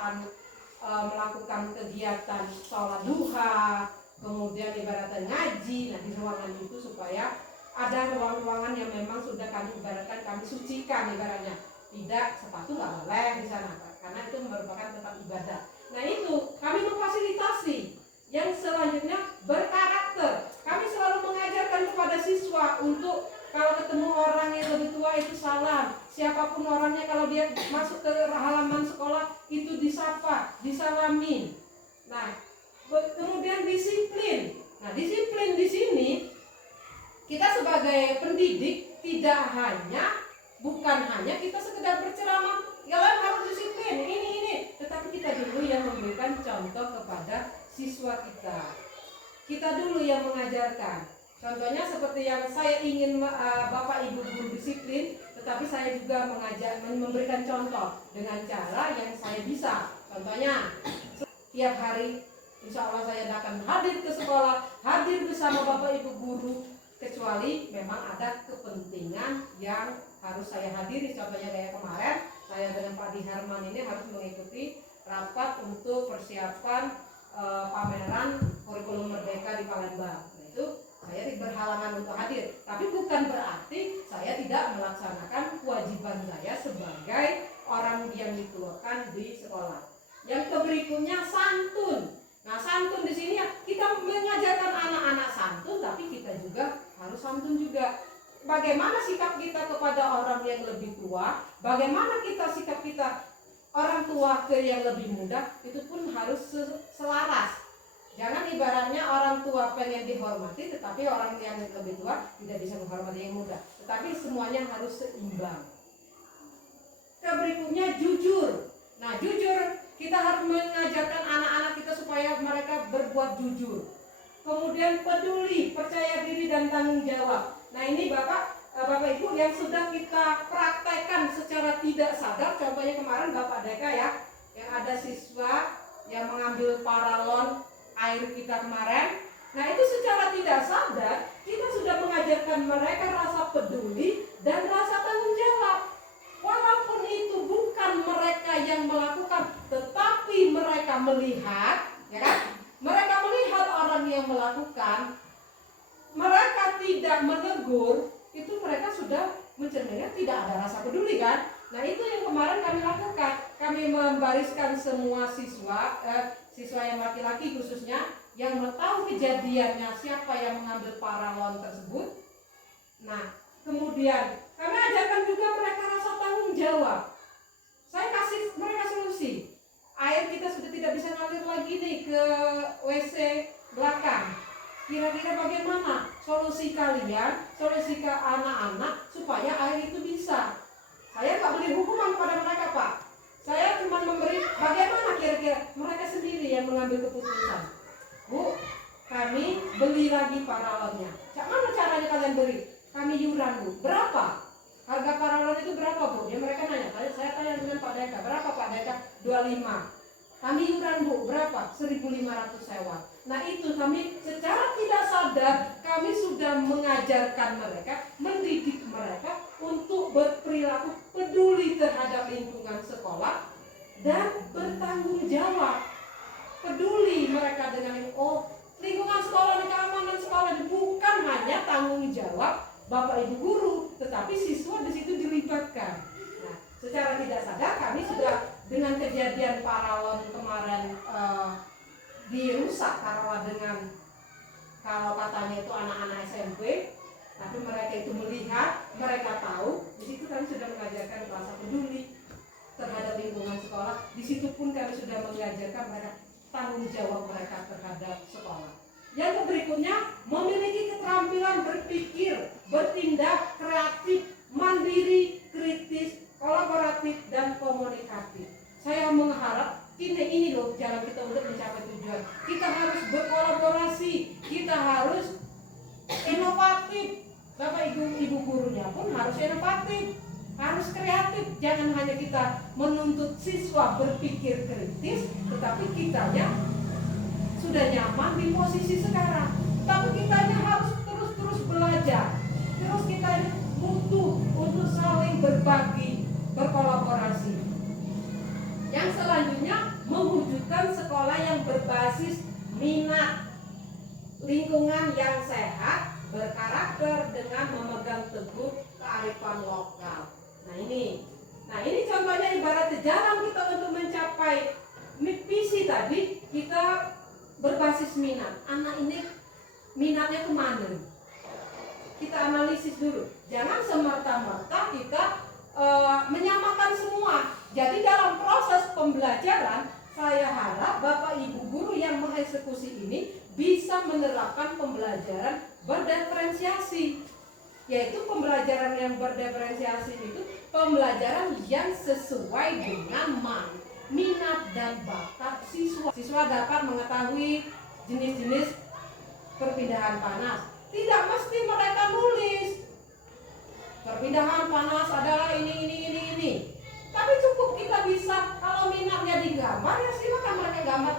melakukan kegiatan sholat duha, kemudian ibaratnya ngaji. Nah di ruangan itu supaya ada ruang-ruangan yang memang sudah kami ibaratkan, kami sucikan ibaratnya. Tidak, sepatu nggak boleh di sana karena itu merupakan tempat ibadah. Nah itu kami memfasilitasi. Yang selanjutnya berkarakter. Kami selalu mengajarkan kepada siswa untuk kalau ketemu orang yang lebih tua itu salam. Siapapun orangnya, kalau dia masuk ke halaman sekolah itu disapa, disalamin. Nah, kemudian disiplin. Nah, disiplin di sini kita sebagai pendidik bukan hanya kita sekedar berceramah, kalian harus disiplin ini, tetapi kita dulu yang memberikan contoh kepada siswa kita. Kita dulu yang mengajarkan. Contohnya seperti yang saya ingin Bapak Ibu guru disiplin, tetapi saya juga memberikan contoh dengan cara yang saya bisa. Contohnya tiap hari insya Allah saya akan hadir ke sekolah, hadir bersama Bapak Ibu guru, kecuali memang ada kepentingan yang harus saya hadiri. Contohnya kayak kemarin saya dengan Pak Diharman ini harus mengikuti rapat untuk persiapan pameran kurikulum merdeka di Palembang. Nah, itu saya berhalangan untuk hadir, tapi bukan berarti saya tidak melaksanakan kewajiban saya sebagai orang yang dituakan di sekolah. Yang berikutnya santun. Nah, santun di sini kita mengajarkan anak-anak santun, tapi kita juga harus santun juga. Bagaimana sikap kita kepada orang yang lebih tua, bagaimana sikap kita orang tua ke yang lebih muda, itu pun harus selaras. Jangan ibaratnya orang tua pengen dihormati, tetapi orang yang lebih tua tidak bisa menghormati yang muda. Tetapi semuanya harus seimbang. Berikutnya jujur. Nah, jujur kita harus mengajarkan anak-anak kita supaya mereka berbuat jujur. Kemudian peduli, percaya diri, dan tanggung jawab. Nah ini Bapak Ibu yang sudah kita praktekkan secara tidak sadar. Contohnya kemarin Bapak Deka ya, yang ada siswa yang mengambil paralon air kita kemarin. Nah itu secara tidak sadar kita sudah mengajarkan mereka rasa peduli dan rasa tanggung jawab. Walaupun itu bukan mereka yang melakukan, tetapi mereka melihat, ya kan? Mereka melihat orang yang melakukan, mereka tidak menegur, itu mereka sudah mencerminkan tidak ada rasa peduli kan? Nah itu yang kemarin kami lakukan. Kami membariskan semua siswa yang laki-laki khususnya yang tahu kejadiannya siapa yang mengambil paralon tersebut. Nah kemudian kami ajarkan juga mereka rasa tanggung jawab. Saya kasih mereka solusi. Air kita sudah tidak bisa ngalir lagi nih ke WC belakang. Kira-kira bagaimana solusi kalian, solusi ke anak-anak supaya air itu bisa? Saya nggak beri hukuman kepada mereka Pak. Saya cuma memberi bagaimana kira-kira mereka sendiri yang mengambil keputusan. Bu, kami beli lagi paralonnya. Mana caranya kalian beri? Kami iuran Bu. Berapa? Harga paralon itu berapa Bu? Ya mereka nanya, saya tanya dengan Pak Deka, berapa Pak Deka? 25. Kami iuran Bu, berapa? 1.500 sewa. Nah itu kami secara tidak sadar, kami sudah mengajarkan mereka, mendidik mereka untuk berperilaku peduli terhadap lingkungan sekolah dan bertanggung jawab. Peduli mereka dengan lingkungan sekolah dan keamanan sekolah bukan hanya tanggung jawab Bapak Ibu guru, tetapi siswa di situ dilibatkan. Nah, secara tidak sadar kami sudah dengan kejadian paralon kemarin dirusak taruhlah dengan kalau katanya itu anak-anak SMP, tapi mereka itu melihat, mereka tahu, di situ kami sudah mengajarkan rasa peduli terhadap lingkungan sekolah. Di situ pun kami sudah mengajarkan mereka tanggung jawab mereka terhadap sekolah. Yang berikutnya, memiliki keterampilan berpikir, bertindak kreatif, mandiri, kritis, kolaboratif, dan komunikatif. Saya mengharap ini loh jalan kita untuk mencapai tujuan. Kita harus berkolaborasi, kita harus inovatif. Bapak ibu gurunya pun harus inovatif, harus kreatif. Jangan hanya kita menuntut siswa berpikir kritis, tetapi kitanya sudah nyaman di posisi sekarang. Tapi kitanya harus terus belajar. Terus kita butuh untuk saling berbagi, berkolaborasi. Yang selanjutnya, mewujudkan sekolah yang berbasis minat, lingkungan yang sehat, berkarakter dengan memegang teguh kearifan lokal. Nah ini contohnya ibaratnya jalan kita untuk mencapai visi tadi, kita berbasis minat. Anak ini minatnya kemana? Kita analisis dulu. Jangan semerta-merta kita menyamakan semua. Jadi dalam proses pembelajaran, saya harap Bapak Ibu guru yang mengeksekusi ini bisa menerapkan pembelajaran berdiferensiasi. Yaitu pembelajaran yang berdiferensiasi itu pembelajaran yang sesuai dengan minat dan bakat siswa. Siswa dapat mengetahui jenis-jenis perpindahan panas. Tidak mesti mereka nulis perpindahan panas adalah ini. Tapi cukup kita bisa, kalau minatnya digambar ya silakan mereka gambar.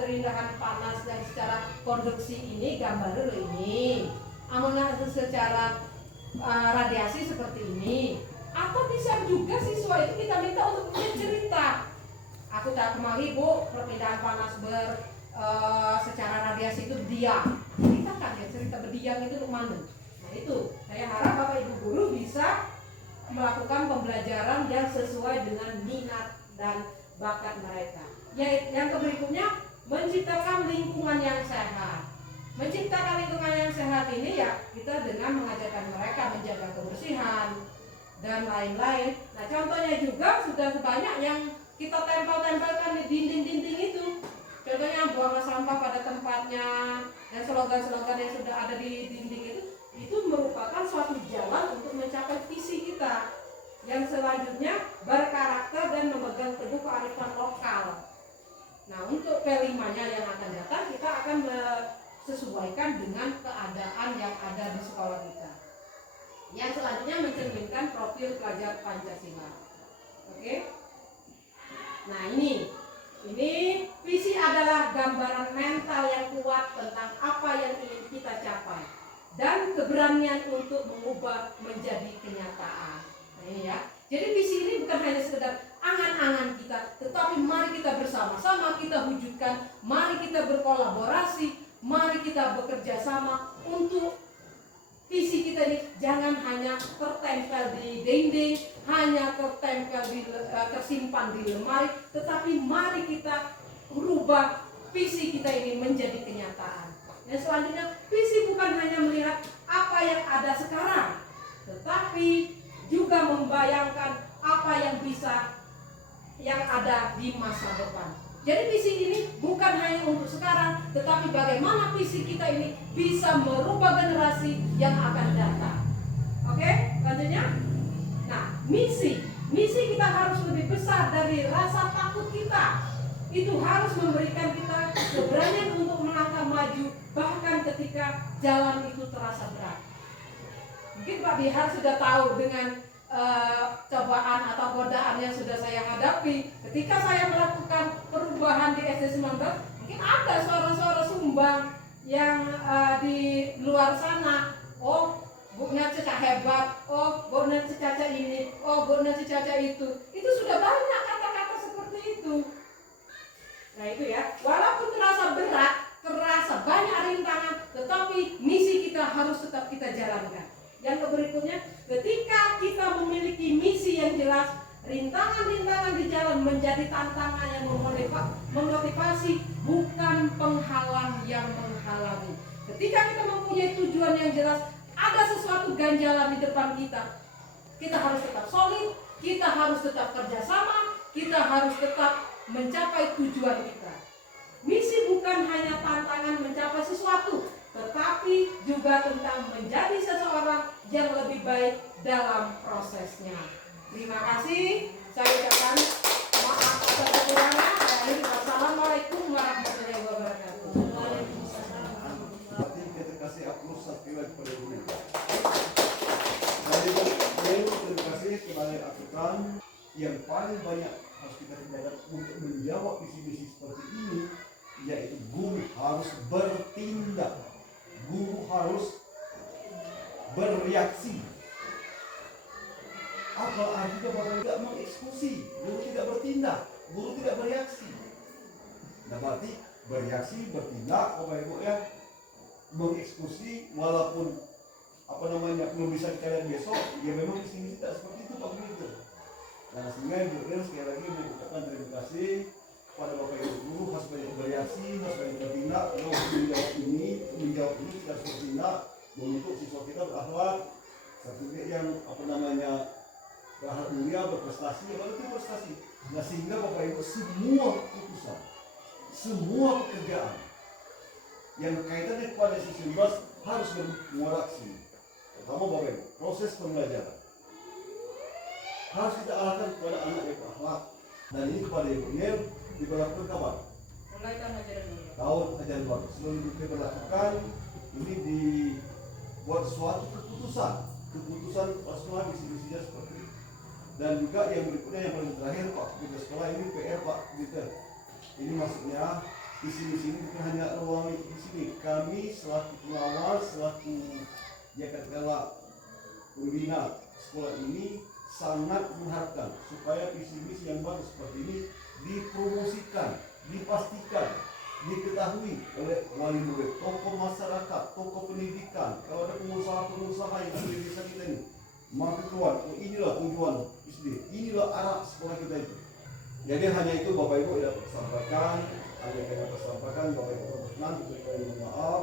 Perpindahan panas dan secara konduksi ini gambar dulu ini. Amunnya secara radiasi seperti ini. Atau bisa juga siswa itu kita minta untuk bercerita. Aku tak kemari Bu, perpindahan panas secara radiasi itu diam. Kita kan ya cerita berdiam itu untuk mana? Nah itu, saya harap Bapak Ibu guru bisa melakukan pembelajaran yang sesuai dengan minat dan bakat mereka. Yang berikutnya, menciptakan lingkungan yang sehat. Menciptakan lingkungan yang sehat ini ya kita dengan mengajarkan mereka menjaga kebersihan dan lain-lain. Nah contohnya juga sudah banyak yang kita tempel-tempelkan di dinding-dinding itu. Contohnya buang sampah pada tempatnya dan slogan-slogan yang sudah ada di dinding itu merupakan suatu jalan untuk mencapai visi kita. Yang selanjutnya berkarakter dan memegang teguh kearifan lokal. Nah untuk P5-nya yang akan datang kita akan sesuaikan dengan keadaan yang ada di sekolah kita. Yang selanjutnya mencerminkan profil pelajar Pancasila. Oke? Nah ini visi adalah gambaran mental yang kuat tentang apa yang ingin kita capai dan keberanian untuk mengubah menjadi kenyataan. Nah ini ya. Jadi visi ini bukan hanya sekedar angan-angan kita, tetapi mari kita bersama-sama kita wujudkan, mari kita berkolaborasi, mari kita bekerja sama untuk visi kita ini jangan hanya tertempel di dinding, hanya tersimpan di lemari, tetapi mari kita merubah visi kita ini menjadi kenyataan. Yang selanjutnya, visi bukan hanya melihat apa yang ada sekarang, tetapi juga membayangkan apa yang ada di masa depan. Jadi visi ini bukan hanya untuk sekarang, tetapi bagaimana visi kita ini bisa merubah generasi yang akan datang. Oke, lanjutnya. Nah, misi kita harus lebih besar dari rasa takut kita. Itu harus memberikan kita keberanian untuk melangkah maju, bahkan ketika jalan itu terasa berat. Mungkin Pak Bihar sudah tahu dengan cobaan atau godaan yang sudah saya hadapi ketika saya melakukan perubahan di SD 19. Mungkin ada suara-suara sumbang yang di luar sana. Oh, Bu Nace hebat. Oh, Bu Nace Caca ini. Oh, Bu Nace Caca itu. Itu sudah banyak kata-kata seperti itu. Nah itu ya, walaupun terasa berat, terasa banyak rintangan, tetapi misi kita harus tetap kita jalankan. Yang berikutnya, ketika kita memiliki misi yang jelas, rintangan-rintangan di jalan menjadi tantangan yang memotivasi, bukan penghalang yang menghalangi. Ketika kita mempunyai tujuan yang jelas, ada sesuatu ganjalan di depan kita. Kita harus tetap solid, kita harus tetap kerjasama, kita harus tetap mencapai tujuan kita. Misi bukan hanya tantangan mencapai sesuatu, tetapi juga tentang menjadi seseorang yang lebih baik dalam prosesnya. Terima kasih. Saya ucapkan maaf atas kekurangan. Wassalamualaikum warahmatullahi wabarakatuh. Berarti kita kasih aplaus satu lagi kepada Bu Mega. Terima kasih kepada aturan yang paling banyak harus kita kerjakan untuk menjawab visi-misi seperti ini, yaitu guru harus bertindak, guru harus bereaksi. Apa artinya Bapak tidak mengeksekusi, guru tidak bertindak, guru tidak bereaksi? Nah berarti bereaksi, bertindak, Bapak Ibu ya, mengeksekusi walaupun belum bisa kita lihat besok, ya memang visi-misi tidak seperti itu Pak Guru. Nah sehingga Ibu Guru sekali lagi mengucapkan terima kasih kepada Bapak Ibu Guru, harus banyak bereaksi, harus banyak bertindak, menjawab ini kita harus bertindak, membentuk siswa kita berakhlak, sertifikat yang berakhlak mulia, berprestasi, itu prestasi. Nah sehingga Bapak Ibu semua keputusan, semua pekerjaan yang kaitannya kepada sisi bebas harus bermuaraksi. Pertama Bapak Ibu, proses pembelajaran harus kita arahkan kepada anak yang berakhlak, dan ini kepada Ibu Niel diberlakukan kapan? Mulai tahun ajaran baru. Tahun ajaran baru sebelum diberlakukan ini dibuat suatu keputusan personal visi-visinya seperti ini. Dan juga yang berikutnya yang paling terakhir Pak Kepala Sekolah, ini PR Pak Peter. Ini maksudnya visi-misi ini bukan hanya ruang di sini. Kami selaku pengawal, selaku ya katakanlah pembina sekolah ini sangat mengharapkan supaya visi-misi yang bagus seperti ini dipromosikan, dipastikan, diketahui oleh wali murid, tokoh masyarakat, tokoh pendidikan. Kalau ada pengusaha-pengusaha yang ada di desa kita ini, maka keluar, oh inilah tujuan SD, inilah arah sekolah kita itu. Jadi hanya itu Bapak Ibu ya sampaikan, hanya kita sampaikan Bapak Ibu berkenan, kita mohon maaf.